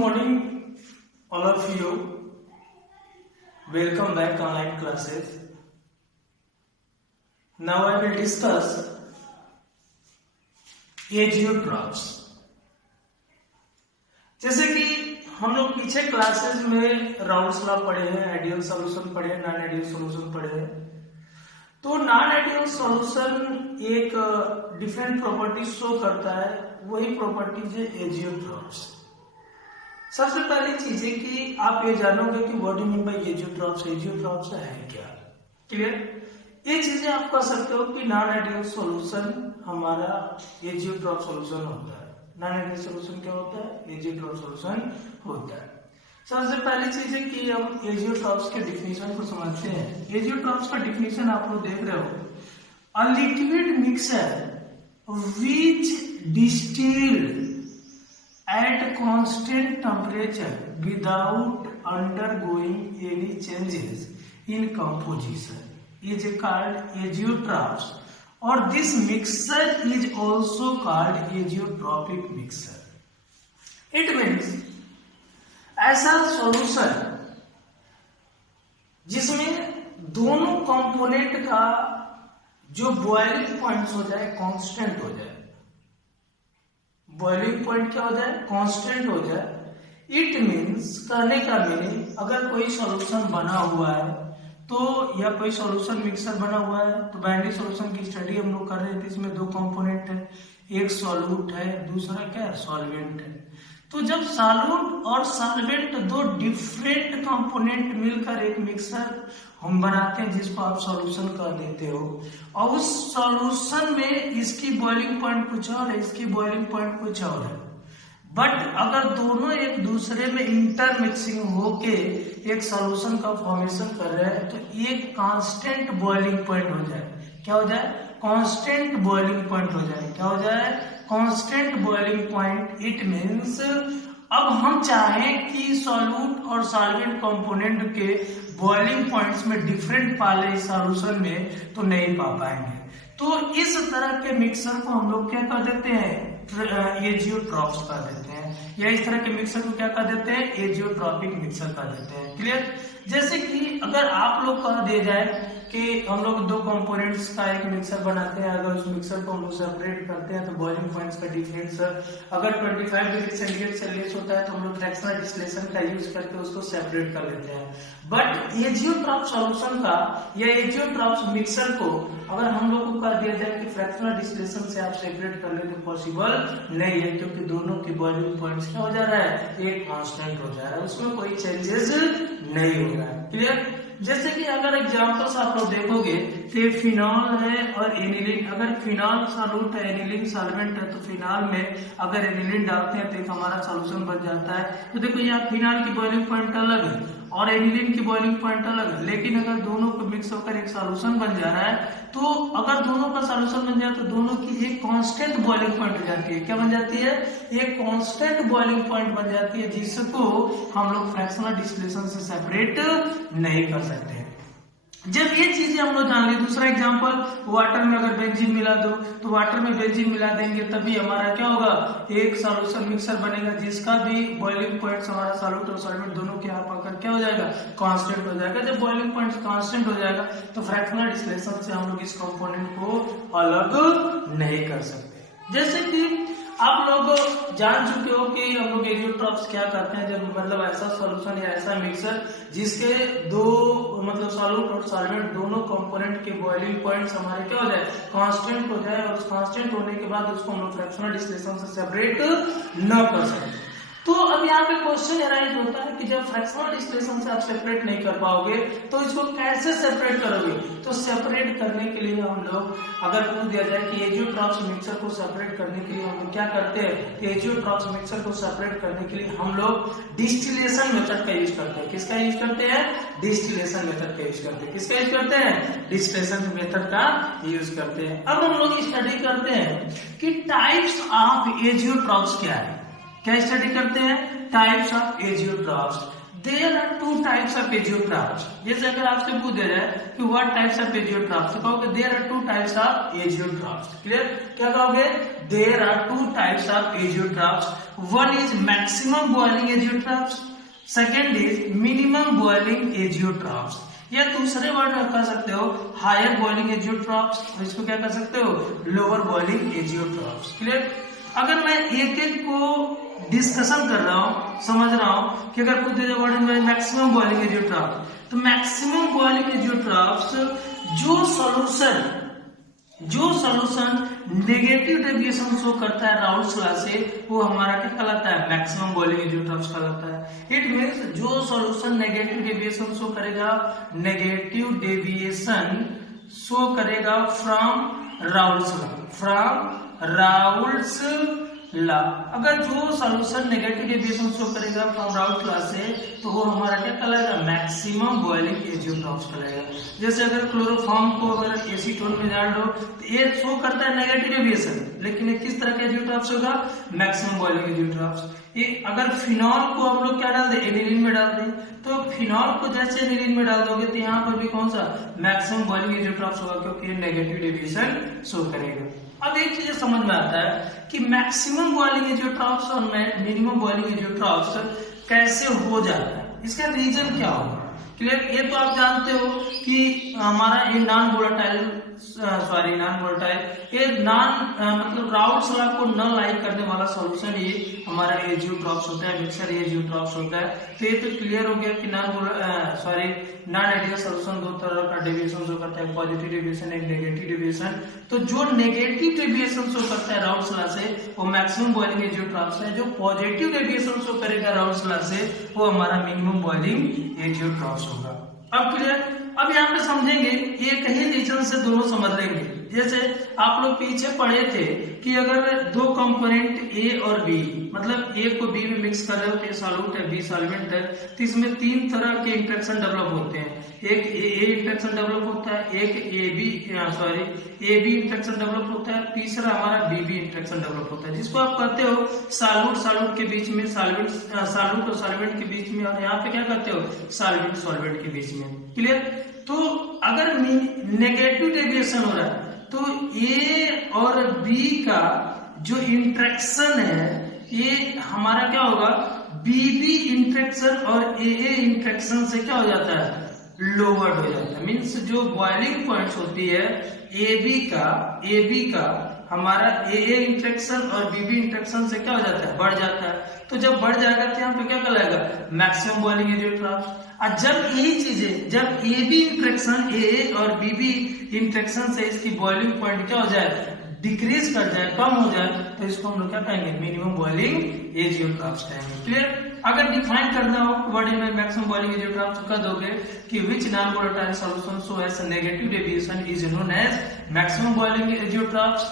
morning, all of you. Welcome back online classes. Now I will discuss azeotropes. जैसे कि हम लोग पीछे क्लासेस में राउल्स लॉ पढ़े हैं, आइडियल सॉल्यूशन पढ़े हैं, नॉन आइडियल सॉल्यूशन पढ़े हैं। तो नॉन आइडियल सॉल्यूशन एक डिफरेंट प्रॉपर्टी शो करता है, वही प्रॉपर्टीज है एजियोट्रॉप्स। सबसे पहली चीज है कि आप ये जानोगे कि what do mean by azeotropes. Azeotropes है क्या? क्लियर? ये चीजें आप कह सकते हो कि नॉन आइडियल सॉल्यूशन हमारा एजियोट्रॉप सॉल्यूशन होता है। नॉन आइडियल सॉल्यूशन क्या होता है? एजियोट्रॉप सॉल्यूशन होता है। सबसे पहली चीज है कि हम एजियोट्रॉप्स के डिफिनेशन को समझते हैं। एजियोट्रॉप्स का डिफिनेशन आप लोग देख रहे हो, a liquid mixer which distilled at constant temperature without undergoing any changes in composition is called azeotrophs, or this mixture is also called azeotropic mixture. It means ऐसा सॉल्यूशन जिसमें दोनों कंपोनेंट का जो बॉइलिंग पॉइंट्स हो जाए constant हो जाए। Boiling point क्या हो जाए? कांस्टेंट हो जाए। इट मीन्स, कहने का मीनिंग, अगर कोई सॉल्यूशन बना हुआ है तो, या कोई सॉल्यूशन मिक्सर बना हुआ है तो बाइनरी सॉल्यूशन की स्टडी हम लोग कर रहे थे। इसमें दो कंपोनेंट है, एक सॉल्यूट है, दूसरा क्या है? सॉल्वेंट है। तो जब सॉल्यूट और सॉल्वेंट दो डिफरेंट कंपोनेंट मिलकर एक मिक्सर हम बनाते हैं जिसको आप सॉल्यूशन कर देते हो, और उस सॉल्यूशन में इसकी बॉइलिंग पॉइंट कुछ और है, इसकी बॉइलिंग पॉइंट कुछ और है। बट अगर दोनों एक दूसरे में इंटर मिक्सिंग होके एक सॉल्यूशन का फॉर्मेशन कर रहे हैं तो एक कांस्टेंट बॉइलिंग पॉइंट हो जाए। क्या हो जाए? कांस्टेंट बॉइलिंग पॉइंट हो जाए। क्या हो जाए? Constant boiling point. It means अब हम चाहें कि सॉल्यूट और सॉल्वेंट कंपोनेंट के बॉइलिंग पॉइंट्स में डिफरेंट पा ले सॉल्यूशन में तो नहीं पा पाएंगे। तो इस तरह के मिक्सर को हम लोग क्या कर देते हैं? एजियोट्रॉप्स कर देते हैं, या इस तरह के मिक्सर को क्या कर देते हैं? एजियोट्रॉपिक मिक्सर कर देते हैं। क्लियर? जैसे कि अगर आप लोग कह दिया जाए कि हम लोग दो कंपोनेंट्स का एक मिक्सर बनाते हैं, अगर उस मिक्सर को हम लोग सेपरेट करते हैं तो बॉइलिंग पॉइंट्स का डिफरेंस अगर 25 डिग्री सेंटीग्रेड से लेस होता है तो हम लोग फ्रैक्शनल डिस्टिलेशन का यूज करके उसको सेपरेट कर लेते हैं। बट एजियोट्रॉप सॉल्यूशन का या एजियोट्रॉप मिक्सर को अगर हम लोग को कह दिया जाए कि फ्रैक्शनल डिस्टिलेशन से आप सेपरेट कर ले तो पॉसिबल नहीं है, क्योंकि दोनों की बॉइलिंग पॉइंट्स क्या हो जा रहा है? एक कांस्टेंट हो जा रहा है, उसमें कोई चेंजेस नहीं हो रहा है। क्लियर? जैसे कि अगर एग्जांपल्स आप लोग देखोगे तो फिनॉल है और एनिलीन। अगर फिनॉल सॉल्यूट है, एनिलीन सॉल्वेंट है, तो फिनॉल में अगर एनिलीन डालते हैं तो एक हमारा सॉल्यूशन बन जाता है। तो देखो यहाँ फिनॉल की बॉइलिंग पॉइंट अलग है और एनिलीन की बॉइलिंग पॉइंट अलग है, लेकिन अगर दोनों को मिक्स होकर एक सॉल्यूशन बन जा रहा है तो अगर दोनों का सॉल्यूशन बन जाए तो दोनों की एक कांस्टेंट बॉइलिंग पॉइंट हो जाती है। क्या बन जाती है? एक कांस्टेंट बॉइलिंग पॉइंट बन जाती है, जिसको हम लोग फ्रैक्शनल डिस्टिलेशन से सेपरेट नहीं कर सकते हैं। जब ये चीजें हम लोग जान ली, दूसरा एग्जांपल, वाटर में अगर बेंजीन मिला दो तो वाटर में बेंजीन मिला देंगे तभी हमारा क्या होगा? एक सॉल्यूशन मिक्सर बनेगा जिसका भी बॉइलिंग पॉइंट्स हमारा सॉल्यूट और सॉल्वेंट दोनों के यहाँ आकर क्या हो जाएगा? कांस्टेंट हो जाएगा। जब बॉइलिंग पॉइंट कांस्टेंट हो जाएगा तो फ्रैक्शनल डिस्टिलेशन से हम लोग इस कंपोनेंट को अलग नहीं कर सकते। जैसे कि आप लोग जान चुके हो कि हम लोग एजियोट्रॉप्स क्या करते हैं, जब मतलब ऐसा सॉल्यूशन या ऐसा मिक्सर जिसके दो मतलब सॉल्यूट और सॉल्वेंट दोनों कंपोनेंट के बॉइलिंग पॉइंट्स हमारे क्या हो जाए? कांस्टेंट हो जाए, और कांस्टेंट होने के बाद उसको हम लोग फ्रैक्शनल डिस्टिलेशन से सेपरेट न कर सकें। तो अब यहाँ पे क्वेश्चन अराइज होता है कि जब फ्रैक्शनल डिस्टिलेशन से आप सेपरेट नहीं कर पाओगे तो इसको कैसे सेपरेट करोगे? तो सेपरेट करने के लिए हम लोग अगर पूछ दिया जाए कि एजियोट्रॉप्स मिक्सर को सेपरेट करने के लिए हम लोग क्या करते हैं? एजियोट्रॉप्स मिक्सर को सेपरेट करने के लिए हम लोग डिस्टिलेशन मेथड का यूज करते हैं। किसका यूज करते हैं? डिस्टिलेशन मेथड का यूज करते हैं। किसका यूज करते हैं? डिस्टिलेशन मेथड का यूज करते हैं। अब हम लोग स्टडी करते हैं कि टाइप्स ऑफ एजियोट्रॉप्स क्या है। क्या स्टडी करते हैं? Types of azeotropes. There are two types of azeotropes. जैसे अगर आपसे पूछ दिया जाए कि व्हाट टाइप्स ऑफ एजियोट्रॉफ्स, तो कहोगे there are two types of azeotropes. Clear? क्या कहोगे? There are two types of azeotropes. One is maximum boiling azeotropes, second is minimum boiling azeotropes, या दूसरे वर्ड में कह सकते हो हायर बॉइलिंग एजियोट्रॉफ्स, और इसको क्या कर सकते हो? Lower boiling azeotropes. क्लियर? अगर मैं एक एक को डिस्कशन कर रहा हूं, समझ रहा हूं कि अगर पूछे वर्ड में मैक्सिमम बॉइलिंग एजियोट्रॉफ्स, तो मैक्सिमम बॉइलिंग एजियोट्रॉफ्स जो सॉल्यूशन नेगेटिव डेविएशन शो करता है राउल्ट्स लॉ से, वो हमारा क्या कहलाता है? मैक्सिमम बॉइलिंग एजियोट्रॉफ्स कहलाता है। इट मींस जो सॉल्यूशन नेगेटिव डेविएशन शो करेगा फ्रॉम राउल्ट्स लॉ, अगर जो सॉल्यूशन नेगेटिव डेविएशन शो करेगा फ्रॉम राउल्ट्स लॉ से, तो वो हमारा क्या कहलाएगा? मैक्सिमम बॉइलिंग एजियोट्रॉफ्स कहलाएगा। जैसे अगर क्लोरोफॉर्म को अगर एसीटोन में डाल दो, तो ये शो करता है नेगेटिव डेविएशन, लेकिन ये किस तरह के एजियोट्रॉफ्स होगा? Maximum boiling azeotropes. ये अगर फिनॉल को हम लोग क्या डाल दें? एनिलीन में डाल दें, तो फिनॉल को जैसे एनिलीन में डाल दोगे तो यहाँ पर भी कौन सा? मैक्सिमम बॉइलिंग एजियोट्रॉफ्स होगा, क्योंकि ये नेगेटिव डेविएशन शो करेगा। अब एक चीज समझ में आता है कि मैक्सिमम बॉइलिंग एजियोट्रॉफ्स और मिनिमम बॉइलिंग एजियोट्रॉफ्स कैसे हो जाता है, इसका रीजन क्या होगा? क्लियर? ये तो आप जानते हो कि हमारा ये नॉन वोलेटाइल ये मतलब राउल्ट्स लॉ को न लाइक करने वाला सॉल्यूशन ये हमारा एजियोट्रॉफ्स होता है, मिक्सर एजियोट्रॉफ्स होता है। तो ये तो क्लियर हो गया कि नॉन आइडियल सॉल्यूशन दो तरह का डेविएशन शो करता है, पॉजिटिव डेविएशन, एक नेगेटिव डेविएशन। तो जो नेगेटिव डेविएशन शो करता है राउल्ट्स लॉ से, वो मैक्सिमम बॉइलिंग एजियोट्रॉफ्स है। जो पॉजिटिव डेविएशन शो करेगा राउल्ट्स लॉ से, वो हमारा मिनिमम बॉइलिंग एजियोट्रॉफ्स होगा। अब क्लियर? अब यहाँ पे समझेंगे, एक ही रीजन से दोनों समझ लेंगे। जैसे आप लोग पीछे पढ़े थे कि अगर दो कंपोनेंट ए और बी, मतलब ए को बी में मिक्स कर रहे हो, ए सॉल्यूट है, बी सॉल्वेंट है, तो इसमें तीन तरह के इंटरेक्शन डेवलप होते हैं। एक ए इंटरेक्शन डेवलप होता है, एक ए बी इंटरेक्शन डेवलप होता है, तीसरा हमारा बी इंटरेक्शन डेवलप होता है, जिसको आप कहते हो सॉल्यूट के बीच में, सॉल्यूट और सॉल्वेंट के बीच में, और यहाँ पे क्या कहते हो? सॉल्वेंट के बीच में। क्लियर? तो अगर नेगेटिव डेविएशन हो रहा है, तो ए और बी का जो इंटरेक्शन है, ये हमारा क्या होगा? बी इंटरेक्शन और ए इंटरेक्शन से क्या हो जाता है? लोवर्ड हो जाता है। मीन्स जो बॉइलिंग पॉइंट्स होती है ए बी का हमारा ए इंटरेक्शन और बी इंटरेक्शन से क्या हो जाता है? बढ़ जाता है। तो जब बढ़ जाएगा तो यहाँ पे क्या कहलाएगा? Maximum boiling azeotropes. और जब यही चीजें, जब ए बी इंटरेक्शन ए और बी इंटरेक्शन से इसकी बॉइलिंग पॉइंट क्या हो जाए? डिक्रीज कर जाए, कम हो जाए, तो इसको हम लोग क्या कहेंगे? मिनिमम बॉइलिंग एजियोट्रॉफ्स कहेंगे। क्लियर? अगर डिफाइन करना हो वर्ड में मैक्सिमम बॉइलिंग एजियोट्रॉफ्स, तो कह दोगे कि which non volatile solution show as negative deviation is known as maximum boiling एजियोट्रॉफ्स।